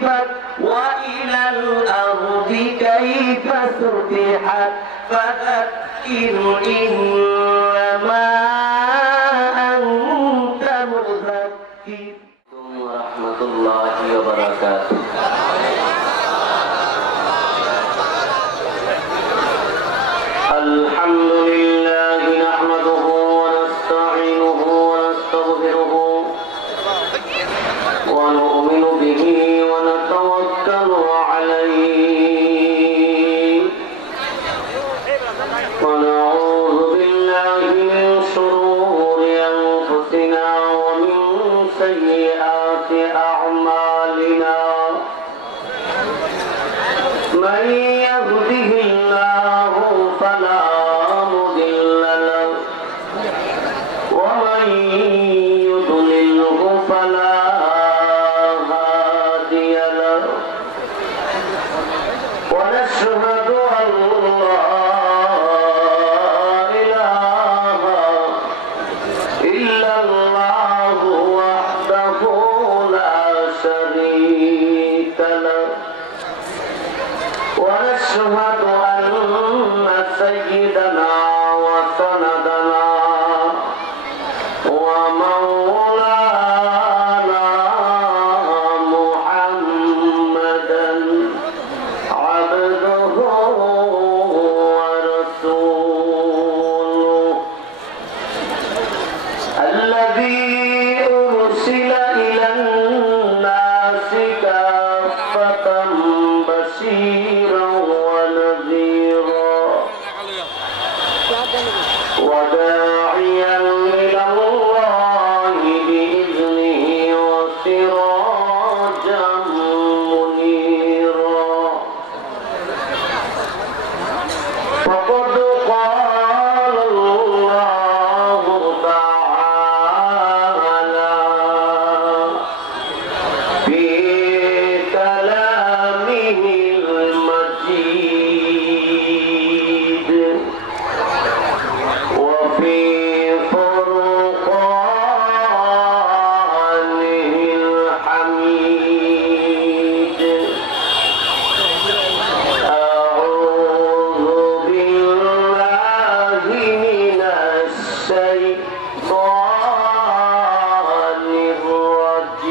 صرفت وإلى الأرض كيف سطحت فذكر إنما أنت مذكر ورحمة الله وبركاته. الحمد لله نحمده ونستعينه ونستغفره ونؤمن به ونتوكل عليه ونعوذ بالله من شرور أنفسنا ومن سيئات أعمالنا من يهده الله فلا مضل له ومن يضلله فلا هادي له ونشهد أن لا إله إلا الله وحده لا شريك له ونشهد أن سيدنا وسندنا ومولانا محمدا عبده ورسوله الذي أرسل إلى الناس كافة بشيرا ونذيرا وداعيا إلى الله بإذنه وسراجا منيرا فقد قال الله تعالى في كلامه المجيد وفي فرقانه الحميد أعوذ بالله من الشيطان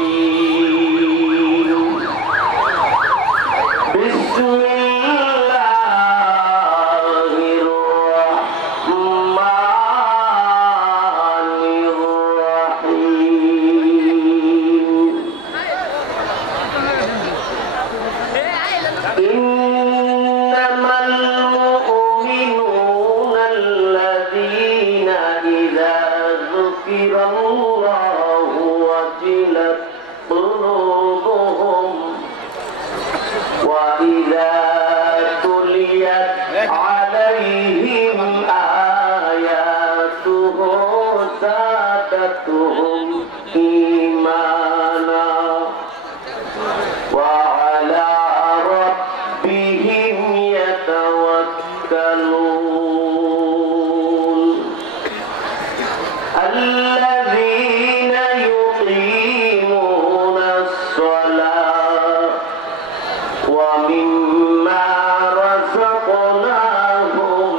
الرجيم بسم الله الرحمن الرحيم إنما المؤمنون الذين إذا ذكر الله وجلت قلوبهم وإذا تليت عليهم آياته زادتهم إيمانا وعلى ربهم يتوكلون الذين يقيمون الصلاة ومما رزقناهم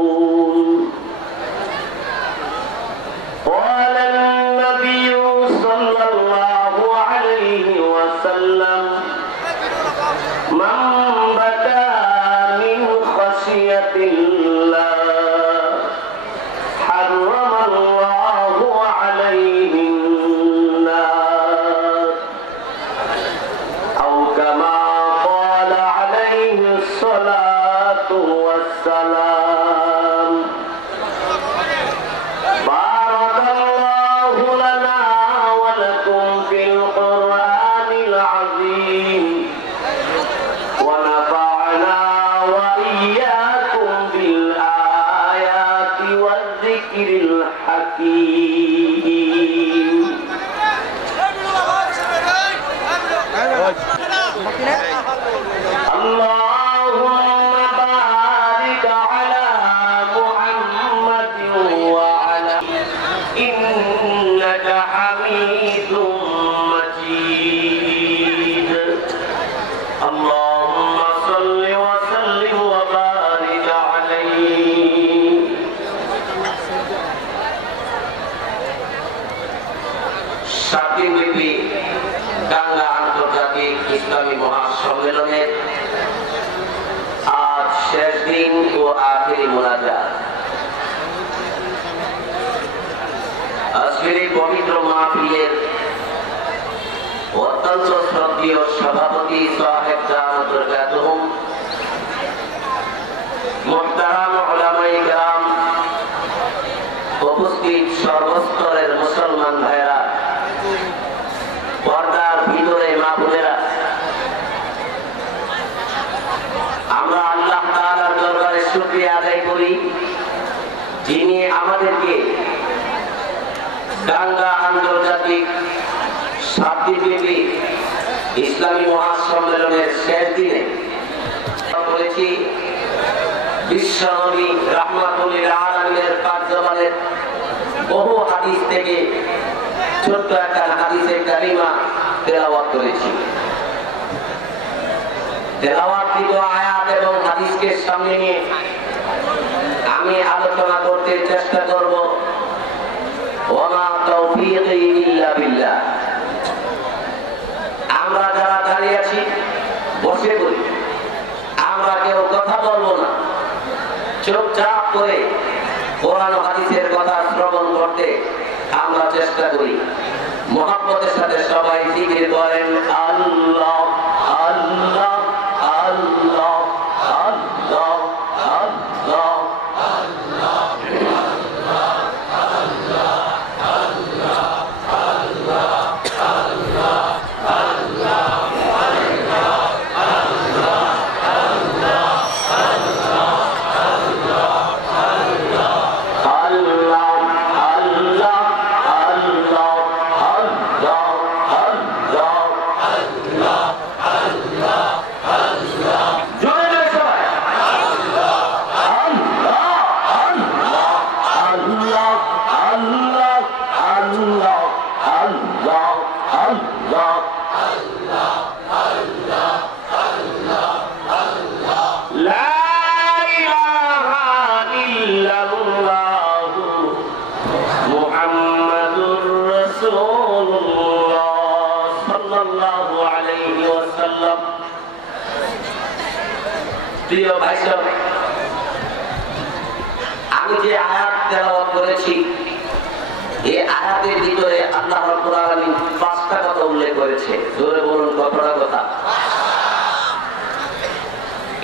ينفقون قال النبي صلى الله عليه وسلم من بدا من خشية الله حرم الله عليه النار أو كما قال عليه الصلاة والسلام بارك الله لنا ولكم في القرآن العظيم ونفعنا وإياكم بالآيات والذكر الحكيم. اللهم بارك على محمد وعلى إنك حميد حميد مجيد اللهم صل وسلم وبارك عليه শান্তিব্যাপী টাঙ্গা আন্তর্জাতিক ইসলামী মহাসম্মেলনের আজ শেষ দিন ও আখেরি মোনাজাত। আজকের এই পবিত্র মাহফিলের অত্যন্ত শ্রদ্ধেয় সভাপতি সাহেব দামাত বরকাতুহুম, মুহতারাম উলামায়ে কেরাম, উপস্থিত সর্বস্তরের মুসলমান ভাইরা, পর্দার ভিতরে মা বোনেরা, আমরা আল্লাহ তাআলার দরবারে শুকরিয়া আদায় করি যিনি আমাদেরকে টাঙ্গা আন্তর্জাতিক শান্তিব্যাপী ইসলামী মহাসম্মেলনের শেষ দিনে বলেছি বিশ্বনবী রাহমাতুল লিল আলামিনের কার্যবলের বহু হাদিস থেকে ছোট্ট একটা হাদিসে কারিমা তেলাওয়াত করেছি। তেলাওয়াতকৃত আয়াত এবং হাদিসকে সামনে নিয়ে আমি আলোচনা করতে চেষ্টা করব। ওয়া তাওফীকি ইল্লা বিল্লাহ। আমরা যারা দাঁড়িয়ে আছি বসে পড়ি, আমরা কেউ কথা বলবো না, চুপচাপ করে কোরআন ও হাদিসের কথা শ্রবণ করতে আমরা চেষ্টা করি। মুহাব্বতের সাথে সবাই জিকির করেন আল্লাহ আল্লাহ আল্লাহ আল্লাহ আল্লাহ প্রিয় ভাই সব, আমি যে আয়াত তেলাওয়াত করেছি এই আয়াতের ভিতরে আল্লাহ রাব্বুল আলামিন 5টা কথা উল্লেখ করেছে। জোরে বলুন কতটা কথা?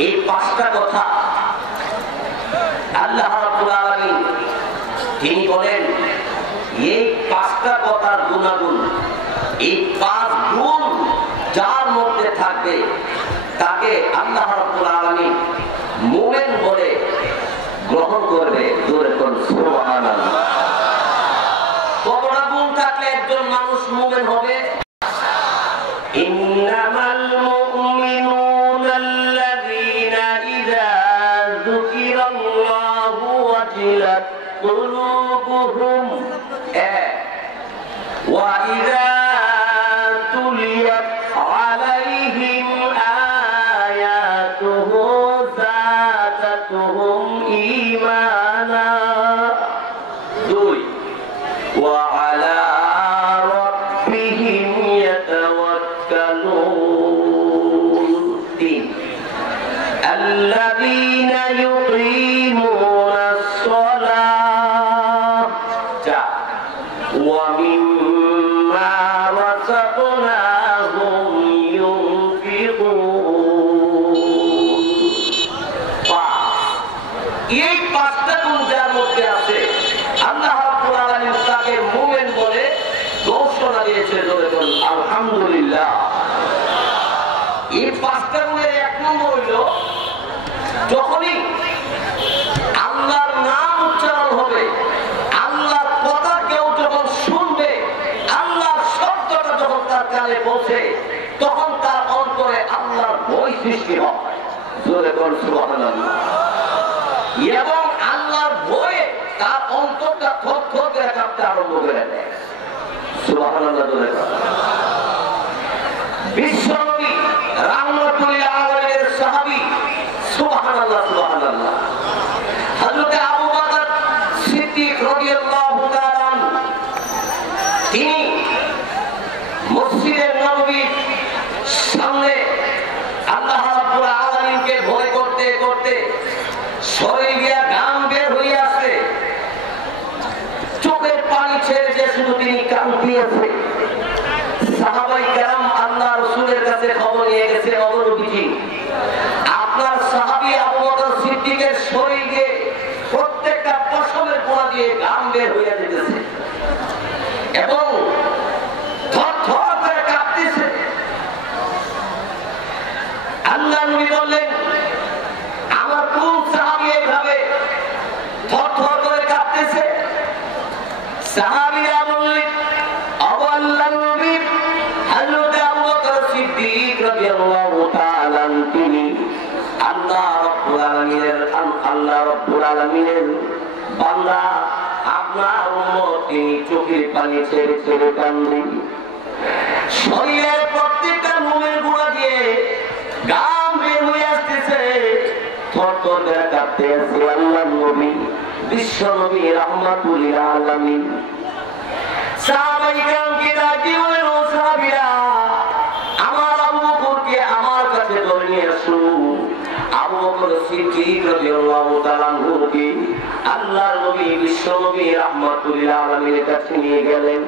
এই 5টা কথা আল্লাহ রাব্বুল আলামিন তিনি বলেন এই 5টা কথার গুণাগুণ, এই 5 গুণ যার মধ্যে থাকবে তাকে আল্লাহ রাব্বুল আলামিন মুমিন বলে গ্রহণ করবে। জোরে বলুন সুবহানাল্লাহ। কতটা গুণ থাকলে একজন মানুষ মুমিন হবে? ইন্নামাল মুমিনুনা আল্লাযীনা ইযা যুকিরাল্লাহু ওয়াজিলাত কুলুবুহুম ওয়া ইযা তুলিয়াত আলাইহিম আয়াতুহু যাদাতুহুম ঈমানা। 2 ওয়া আলা রাব্বিহিম ইয়াতাওয়াক্কালুন। 3 আল্লাযীনা ইউকিমুনাস সালাহ। 4 ওয়া মিম্মা রাযাকনাহুম ইউনফিকুন। 5 এই 5টা গুণ যার মধ্যে আছে আল্লাহ রাব্বুল আলামিন তাকে মুমিন বলে ঘোষণা দিয়েছে। জোরে বলুন আলহামদুলিল্লাহ। এই 5টা গুণের 1 নম্বর হইল যখনই আল্লাহর নাম উচ্চারণ হবে, আল্লাহর কথা কেউ যখন শুনবে, আল্লাহর শব্দটা যখন তার কানে পৌঁছে, তখন তার অন্তরে আল্লাহর ভয় সৃষ্টি হয়। জোরে বলুন সুবহানাল্লাহ। এবং আল্লাহর ভয়ে তার অন্তরটা থরথর করে কাঁপতে আরম্ভ করে দেয়। সুবহানাল্লাহ বলে বিশ্বনবী রাহমাতুল আলামিনের সাহাবী সুবহানাল্লাহ সুবহানাল্লাহ হযরত আবু বকর সিদ্দিক রাদিয়াল্লাহু তাআলা তিনি মসজিদে নববীর সামনে আল্লাহ রাব্বুল আলামিনকে ভয় করতে করতে শরীর দিয়া ঘাম বের হয়ে আসে, চোখের পানি ছেড়ে যে শুধু তিনি কাঁদতেছে। সাহাবায়ে কেরাম আল্লাহ রাসূলের কাছে খবর নিয়ে গেছে, ওগো নবীজি আপনার সাহাবী আবু বকর সিদ্দিকের শরীর দিয়ে প্রত্যেকটা পশমের গোড়া দিয়ে ঘাম বের হয়ে যেতেছে এবং থরথর করে কাঁপতেছে। আল্লাহ নবী বললেন আমার কোন সাহাবী এইভাবে থরথর করে কাঁপতেছে? সাহাবীরা বললেন আবু আল্লাহ নবী হযরত আবু বকর সিদ্দিক রাদিয়াল্লাহু তাআলা তিনি আল্লাহ রাব্বুল আলামিনের বান্দা, আপনার উম্মত তিনি চোখের পানি ছেড়ে ছেড়ে কান্দে, শরীরের প্রত্যেকটা মোমের গোড়া দিয়ে ঘাম বের হয়ে আসতেছে, থরথর করে কাঁপতে আছে। আল্লাহ নবী বিশ্ব নবী রাহমাতুল আলামিন সাহাবায়ে কেরামকে ডাকে বলেন, ও সাহাবীরা আমার আবু বকরকে আমার কাছে ধরে নিয়ে আসো। আবু বকর সিদ্দিক রাদিয়াল্লাহু তাআলা আনহুকে আল্লাহর নবী বিশ্ব নবী রাহমাতুল আলামিনের কাছে নিয়ে গেলেন।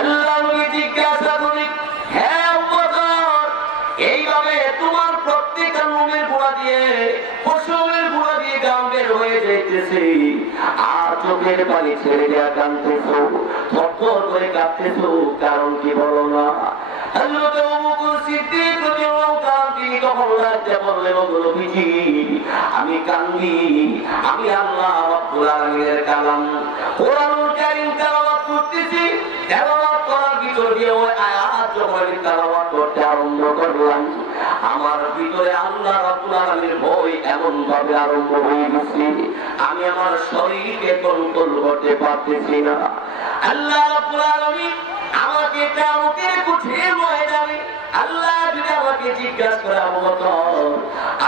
আল্লাহ নবী জিজ্ঞাসা করলেন, হে আবু বকর এইভাবে তোমার প্রত্যেকটা মোমের গোড়া দিয়ে পশমের গোড়া দিয়ে ঘাম বের হয়ে যাইতেছে আর চোখের পানি ছেড়ে দেয়া কাঁদতেছো, থরথর করে কাঁপতেছো, কারণ কি বলো না? হযরত আবু বকর সিদ্দিক রাদিয়াল্লাহু তাআলা তিনি তখন লজ্জা বললেন, ও নবীজি আমি কান্দি, আমি আল্লাহ রাব্বুল আলামিনের কালাম কোরআনুল কারীম তেলাওয়াত করতেছি, তেলাওয়াত করার ভিতর দিয়ে ওই আয়াত যখন আমি তেলাওয়াত করতে আরম্ভ করলাম আমার ভিতরে আল্লাহ রাব্বুল আলামিনের ভয় এমন ভাবে আরম্ভ হয়ে গেছে আমি আমার শরীরকে কন্ট্রোল করতে পারতেছি না। আল্লাহ রাব্বুল আলামিন আমাকে কিয়ামতের কঠিন ময়দানে আল্লাহ যদি আমাকে জিজ্ঞাসা করে, আবু বকর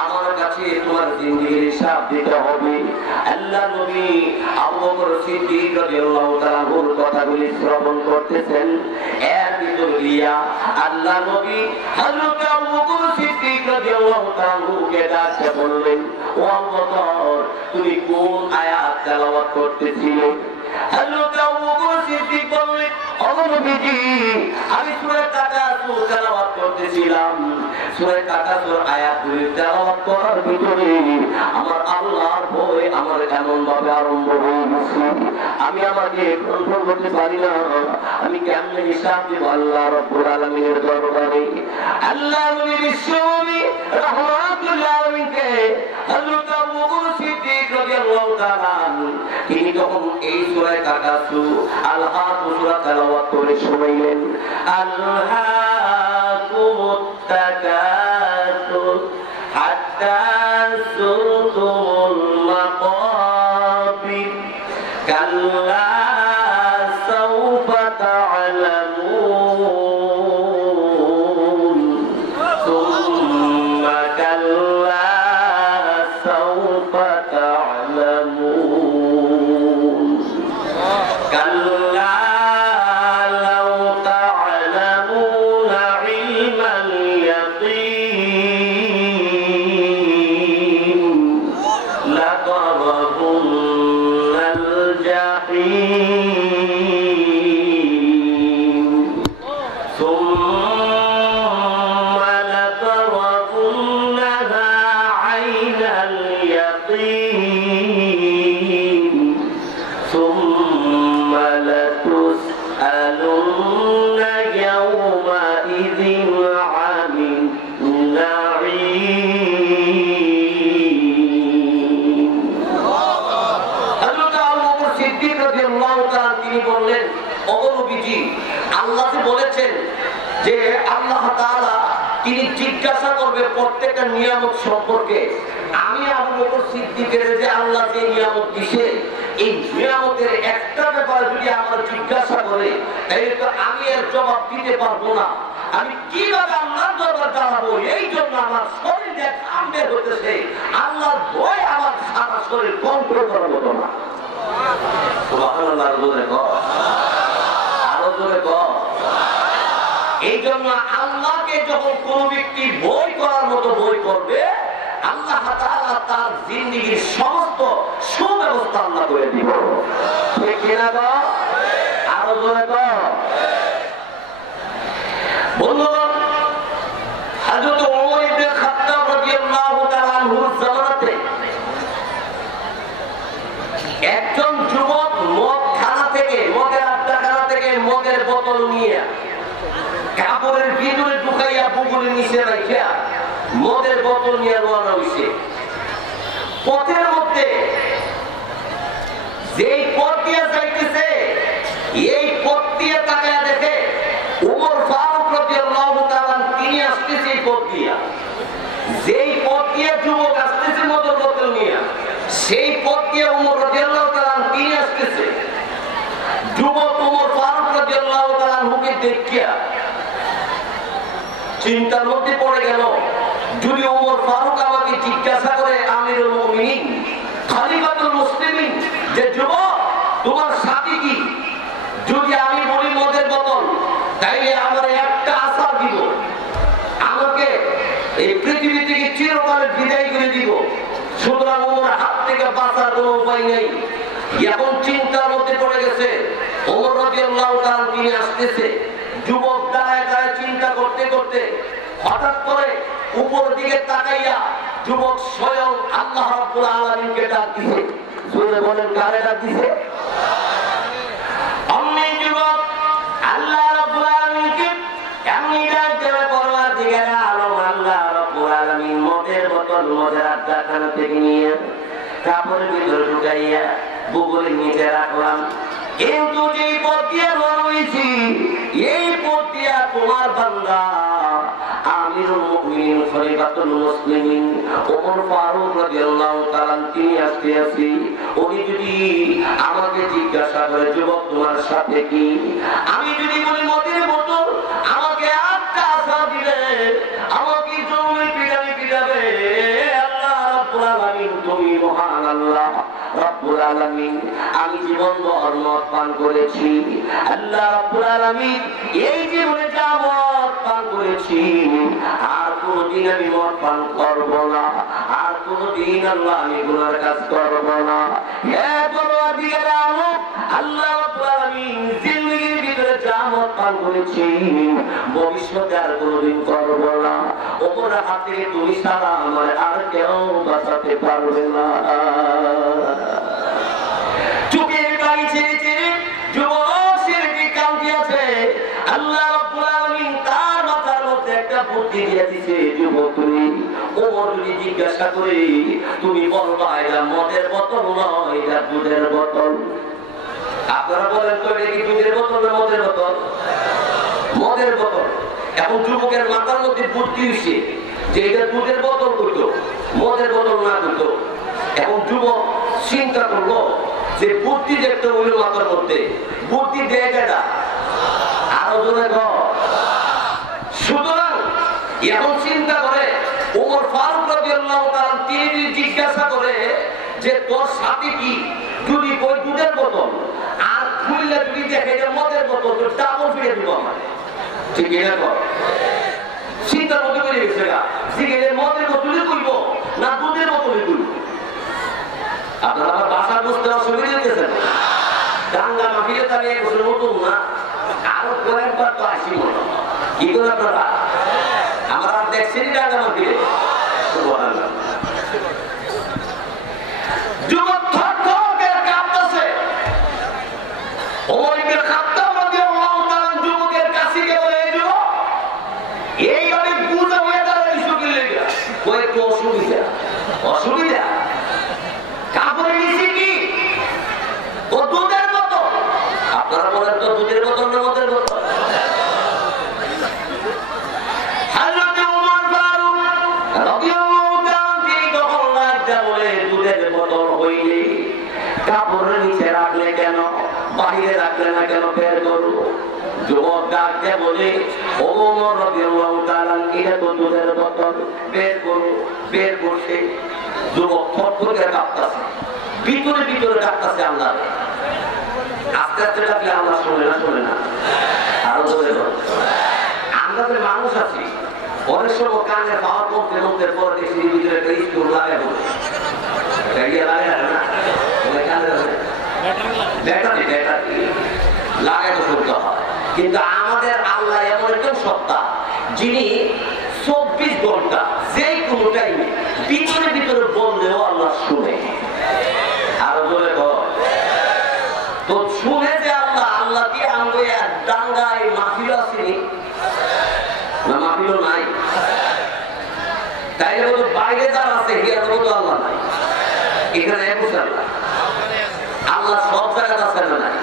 আমার কাছে তোমার জিন্দেগির হিসাব দিতে হবে। আল্লাহ নবী আবু বকর সিদ্দিক রাদিয়াল্লাহু তাআলা ওর কথাগুলি শ্রবণ করতেছেন, এর ভিতর দিয়া আল্লাহ নবী হযরত আবু বকর সিদ্দিক রাদিয়াল্লাহু তাআলা কে ডাকতে বললেন, ও আবু বকর তুমি কোন আয়াত তেলাওয়াত করতেছিলে? হযরত আবু বকর সিদ্দিক বললেন, ও নবীজি আমি সূরা তাকাসুর তেলাওয়াত করতেছিলাম। সূরা তাকাসুর আয়াতগুলি তেলাওয়াত করার ভিতরে আমার আল্লাহর ভয় আমার এমন ভাবে আরম্ভ হয়ে গেছে আমি আমাকে কন্ট্রোল করতে পারি না। আমি কেমনে হিসাব দিব আল্লাহ রাব্বুল আলামিনের দরবারে? আল্লাহ নবী বিশ্বনবী রাহমাতুল আলামিনকে হযরত আবু বকর সিদ্দিক রাদিয়াল্লাহু তাআলা তিনি যখন এই সূরা তাকাসুর আল-হাকুম সূরা তেলাওয়াত করে শোনাইলেন, আল-হাকুমুত তাকাসুর হাত্তা যুরতুমুল মাকাবির কাল্লা সাওফা তা'লামুন সুম্মা কাল্লা সাওফা তা'লামুন কাল্লা লাউ তা'লামুনা ইলমাল ইয়াকিন লাতারাবুন্নাল জাহিম সুম্মা লাতারাবুন্নাহা আইনাল ইয়াকিন সুম্মা লাতুসআলুন্না ইয়াওমাইযিন আনিন নাঈম। হযরত আবু বকর সিদ্দিক রাদিয়াল্লাহু তাআলা তিনি বললেন, ও নবীজি আল্লাহ বলেছেন যে আল্লাহ তাআলা তিনি জিজ্ঞাসা করবে প্রত্যেকটা নিয়ামত সম্পর্কে। আমি আবু বকর সিদ্দিকের যে আল্লাহ যে নিয়ামত দিয়েছে এই নিয়ামতের একটা ব্যাপার যদি আমার জিজ্ঞাসা করে তাই তো আমি এর জবাব দিতে পারবো না। আমি কিভাবে আল্লাহর দরবার দাঁড়াবো? এই জন্য আমার শরীর যে ঘাম বের হতেছে, আল্লাহর ভয় আমার সারা শরীর কন্ট্রোল করার মতো না। সুবহানাল্লাহ, আরো জোরে কর, আরো জোরে কর। এই জন্য আল্লাহকে যখন কোন ব্যক্তি বই করার মতো বই করবে, আল্লাহ তাআলা তার জিন্দেগীর সমস্ত সুব্যবস্থা আল্লাহ করে দিব। ঠিক কিনা গো? আরো জোরে কর। বন্ধুগণ, হযরত ওমর ইবনে খাত্তাব রাদিয়াল্লাহু তাআলা আনহুর জামানাতে একজন যুবক মদখানা থেকে, মদের আড্ডাখানা থেকে মদের বোতল নিয়ে কাপড়ের ভিতরে ঢুকাইয়া বুকুরের নিচে রাখিয়া মদের বোতল নিয়ে রওনা হইছে। পথের মধ্যে যেই পথ দিয়ে যাইতেছে, এই পথ দিয়ে তাকায়া দেখে ওমর ফারুক রাদিয়াল্লাহু তাআলা তিনি আসতেছে এই পথ দিয়া। যেই পথ দিয়ে যুবক আসতেছে মদের বোতল নিয়ে, সেই পথ দিয়ে ওমর রাদিয়াল্লাহু তাআলা তিনি আসতেছে। যুবক ওমর ফারুক রাদিয়াল্লাহু তাআলা মুখে দেখিয়া চিন্তার মধ্যে পড়ে গেল, যদি ওমর ফারুক আমাকে জিজ্ঞাসা করে, আমিরুল মুমিনিন, খলিফাতুল মুসলিমিন, যে যুবক তোমার সাথী কি? যদি আমি বলি মদের বোতল, তাইলে আমার একটা আশা দিব, আমাকে এই পৃথিবী থেকে চিরকালে বিদায় করে দিব। সুতরাং ওমর হাত থেকে বাঁচার কোনো উপায় নেই। এখন চিন্তার মধ্যে পড়ে গেছে। ওমর রাদিয়াল্লাহু তাআলা তিনি আসতেছে। যুবক দাঁড়ায় দাঁড়ায় চিন্তা করতে করতে হঠাৎ করে উপর দিকে তাকাইয়া যুবক স্বয়ং আল্লাহ রাব্বুল আলামিনকে ডাক দিছে। জোরে বলেন, কারে ডাক দিছে? অমনি যুবক আল্লাহ রাব্বুল আলামিনকে এমনি ডাক দেবে, পরওয়ারদিগার আলম আল্লাহ রাব্বুল আলামিন মদের বোতল মদের আড্ডাখানা থেকে নিয়ে কাপড়ের ভিতরে ঢুকাইয়া বুকুরের নিচে রাখলাম। কিন্তু যেই পথ দিয়ে রয়েছি, এই পথ দিয়া তোমার বান্দা আমিরুল মুমিনিন খলিফাতুল মুসলিমিন ওমর ফারুক রাদিয়াল্লাহু তাআলা তিনি আসতে উনি যদি আমাকে জিজ্ঞাসা করে, যুবক তোমার সাথে কি? আমি যদি বলি মদের বোতল, আমাকে একটা আশা দিবে, আমাকে জমি পিটাবে। আল্লাহ রাব্বুল আলামিন, তুমি মহান আল্লাহ রাব্বুল আলামিন, আমি জীবন ভর মদ পান করেছি। আল্লাহ রাব্বুল আলামিন, এই জীবনে যা মদ পান করেছি, আর কোনদিন আমি মদ পান করব না, আর কোনদিন আল্লাহ আমি গুনার কাজ করব না। হে পরওয়ারদিগার আলম আল্লাহ রাব্বুল আলামিন, জিন্দেগীর ভিতরে যা মদ পান করেছি, ভবিষ্যতে আর কোনদিন করব না। ওপর হাত থেকে তুমি ছাড়া আমার আর কেউ বাঁচাতে পারবে না। চোখের পানি ছেড়ে ছেড়ে যুবক সেদিকে কাঁদিয়াছে। আল্লাহ রাব্বুল আলামিন তার মাথার মধ্যে একটা বুদ্ধি দিয়ে দিয়েছে, যুবক তুমি ওমর যদি জিজ্ঞাসা করে, তুমি বলবা এটা মদের বোতল নয়, এটা দুধের বোতল। আপনারা বলেন তো, এটা কি দুধের বোতল না মদের বোতল? মদের বোতল। এখন যুবকের মাথার মধ্যে বুদ্ধি হয়েছে যে এটা দুধের বোতল করতো, মদের বোতল না করতো। এখন যুবক চিন্তা করলো যে বুদ্ধি দেখতে হইল মাথার মধ্যে, বুদ্ধি দেয় কেটা? আরো জোরে কর। সুতরাং এখন চিন্তা করে ওমর ফারুক রাদিয়াল্লাহু তাআলা তিনি জিজ্ঞাসা করে যে তোর সাথে কি? যদি কই দুধের বোতল, আর খুললে যদি দেখে যে মদের বোতল, তো ডাবল ফিরে দিব আমার। ঠিক কিনা কর? চিন্তার মধ্যে করে গেছে গা, মদের বোতলই কইব না দুধের বোতলই কইব? আপনারা আমার ভাষা বুঝতে অসুবিধা দিতেছেন। দাঙ্গা মাফিয়ে তাহলে এক বছর নতুন না, আরো কয়েকবার তো আসি মনে কি করে আপনারা আমার আর দেখছেন দাঙ্গা মাফিয়ে। যুবক থর থর করে কাঁপতেছে। ওমর ইবনে খাত্তাব রাদিয়াল্লাহু তাআলা যুবকের কাছে গিয়ে বলে, এই যুবক এইভাবে বুঝে হয়ে দাঁড়াইছো কি লেগে? কয়েকটু অসুবিধা। অসুবিধা কাপড়ের নিচে কি? ও দুধের বোতল। আপনারা বলেন তো, দুধের বোতল না মদের বোতল? হযরত ওমর ফারুক ডাক দিয়ে বলে, ও ওমর রাদিয়াল্লাহু তাআলা, এটা তো দুধের বোতল, বের বসে যুবক থরথরে কাঁপতেছে, ভিতরে ভিতরে কাঁপতেছে আল্লাহ। আস্তে আস্তে ডাকলে আল্লাহ শোনে না। আরো জোরে বল। আমরা যে মানুষ আছি, অনেক সময় কানে পাওয়ার মধ্যে পরে দেখি ভিতরে একটা স্কুল লাগে বলে লাগাতে শুনতে হয়। কিন্তু আমাদের আল্লাহ এমন একজন সত্তা, যিনি 24 ঘন্টা যে কোনো টাইমে ভিতরে ভিতরে বললেও আল্লাহ শুনে। আরো বলে তো শুনে যে আল্লাহ দিয়ে আমাকে ডাঙ্গায় মাহফিল আসেনি না, মাহফিলও নাই, তাই বলতো বাইরে যারা আছে হিয়ার তো আল্লাহ নাই, এখানে আল্লাহ সব জায়গাতে আছে না নাই।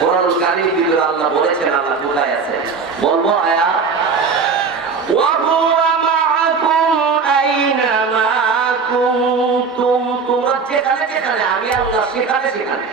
কোরআনুল কারীমের ভিতরে আল্লাহ বলেছেন আল্লাহ কোথায় আছে, বলবো আয়াত, ওয়া হুয়া মাআকুম আইনামা কুনতুম, তোমরা যেখানে যেখানে আমি আল্লাহ সেখানে সেখানে।